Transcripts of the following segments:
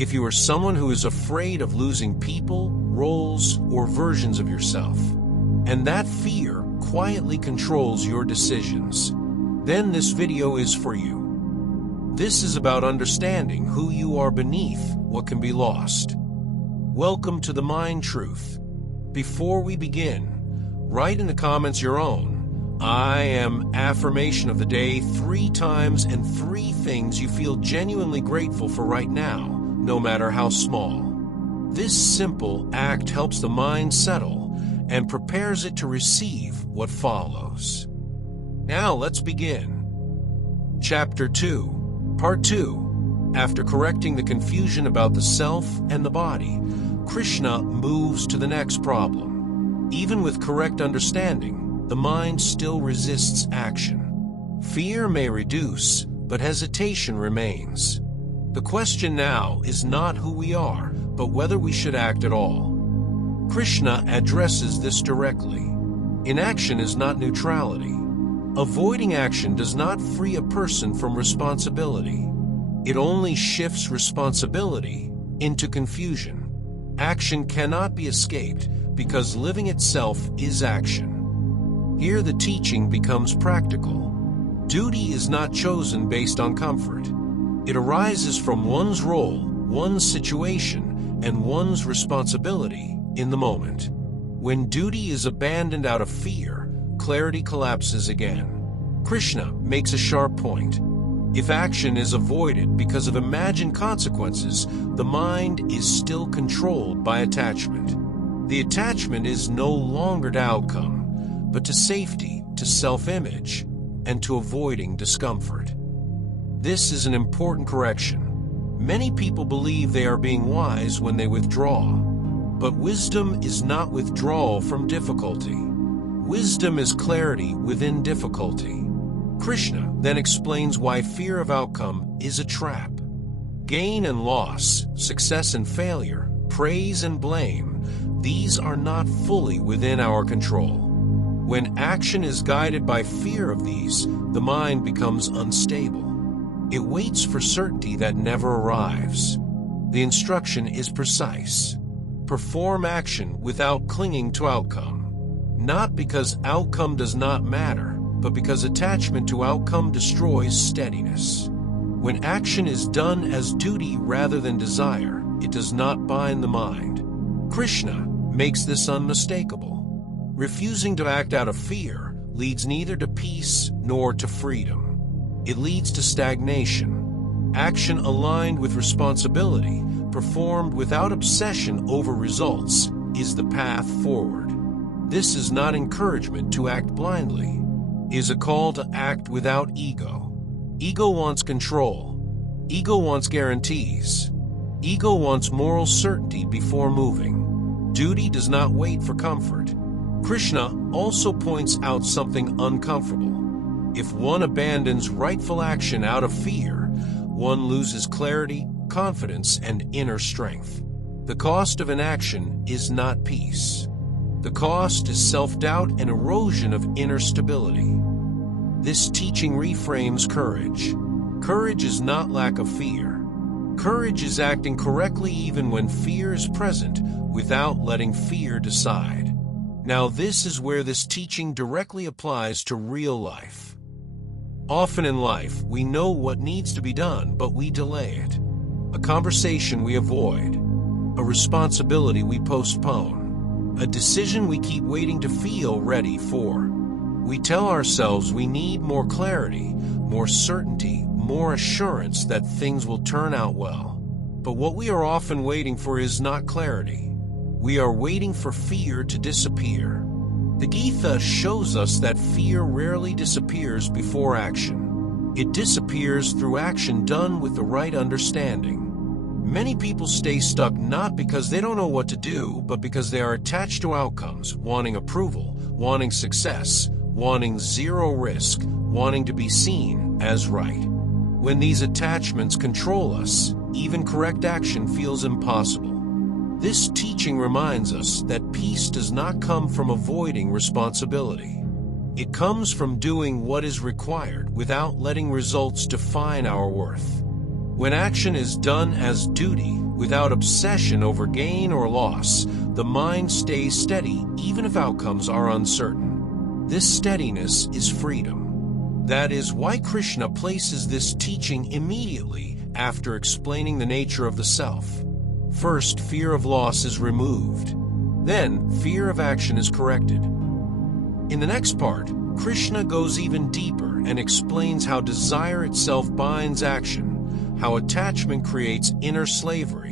If you are someone who is afraid of losing people, roles, or versions of yourself, and that fear quietly controls your decisions, then this video is for you. This is about understanding who you are beneath what can be lost. Welcome to the Mind Truth. Before we begin, write in the comments your own "I am" affirmation of the day 3 times and 3 things you feel genuinely grateful for right now, no matter how small. This simple act helps the mind settle and prepares it to receive what follows. Now let's begin. Chapter 2, Part 2. After correcting the confusion about the self and the body, Krishna moves to the next problem. Even with correct understanding, the mind still resists action. Fear may reduce, but hesitation remains. The question now is not who we are, but whether we should act at all. Krishna addresses this directly. Inaction is not neutrality. Avoiding action does not free a person from responsibility. It only shifts responsibility into confusion. Action cannot be escaped because living itself is action. Here the teaching becomes practical. Duty is not chosen based on comfort. It arises from one's role, one's situation, and one's responsibility in the moment. When duty is abandoned out of fear, clarity collapses again. Krishna makes a sharp point. If action is avoided because of imagined consequences, the mind is still controlled by attachment. The attachment is no longer to outcome, but to safety, to self-image, and to avoiding discomfort. This is an important correction. Many people believe they are being wise when they withdraw. But wisdom is not withdrawal from difficulty. Wisdom is clarity within difficulty. Krishna then explains why fear of outcome is a trap. Gain and loss, success and failure, praise and blame, these are not fully within our control. When action is guided by fear of these, the mind becomes unstable. It waits for certainty that never arrives. The instruction is precise. Perform action without clinging to outcome. Not because outcome does not matter, but because attachment to outcome destroys steadiness. When action is done as duty rather than desire, it does not bind the mind. Krishna makes this unmistakable. Refusing to act out of fear leads neither to peace nor to freedom. It leads to stagnation. Action aligned with responsibility, performed without obsession over results, is the path forward. This is not encouragement to act blindly. It is a call to act without ego. Ego wants control. Ego wants guarantees. Ego wants moral certainty before moving. Duty does not wait for comfort. Krishna also points out something uncomfortable. If one abandons rightful action out of fear, one loses clarity, confidence, and inner strength. The cost of inaction is not peace. The cost is self-doubt and erosion of inner stability. This teaching reframes courage. Courage is not lack of fear. Courage is acting correctly even when fear is present without letting fear decide. Now this is where this teaching directly applies to real life. Often in life, we know what needs to be done, but we delay it. A conversation we avoid. A responsibility we postpone. A decision we keep waiting to feel ready for. We tell ourselves we need more clarity, more certainty, more assurance that things will turn out well. But what we are often waiting for is not clarity. We are waiting for fear to disappear. The Gita shows us that fear rarely disappears before action. It disappears through action done with the right understanding. Many people stay stuck not because they don't know what to do, but because they are attached to outcomes, wanting approval, wanting success, wanting zero risk, wanting to be seen as right. When these attachments control us, even correct action feels impossible. This teaching reminds us that peace does not come from avoiding responsibility. It comes from doing what is required without letting results define our worth. When action is done as duty Without obsession over gain or loss, the mind stays steady even if outcomes are uncertain. This steadiness is freedom. That is why Krishna places this teaching immediately after explaining the nature of the self. First, fear of loss is removed. Then, fear of action is corrected. In the next part, Krishna goes even deeper and explains how desire itself binds action, how attachment creates inner slavery,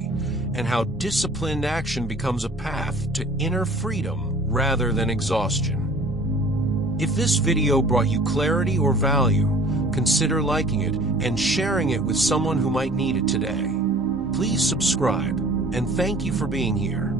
and how disciplined action becomes a path to inner freedom rather than exhaustion. If this video brought you clarity or value, consider liking it and sharing it with someone who might need it today. Please subscribe, and thank you for being here.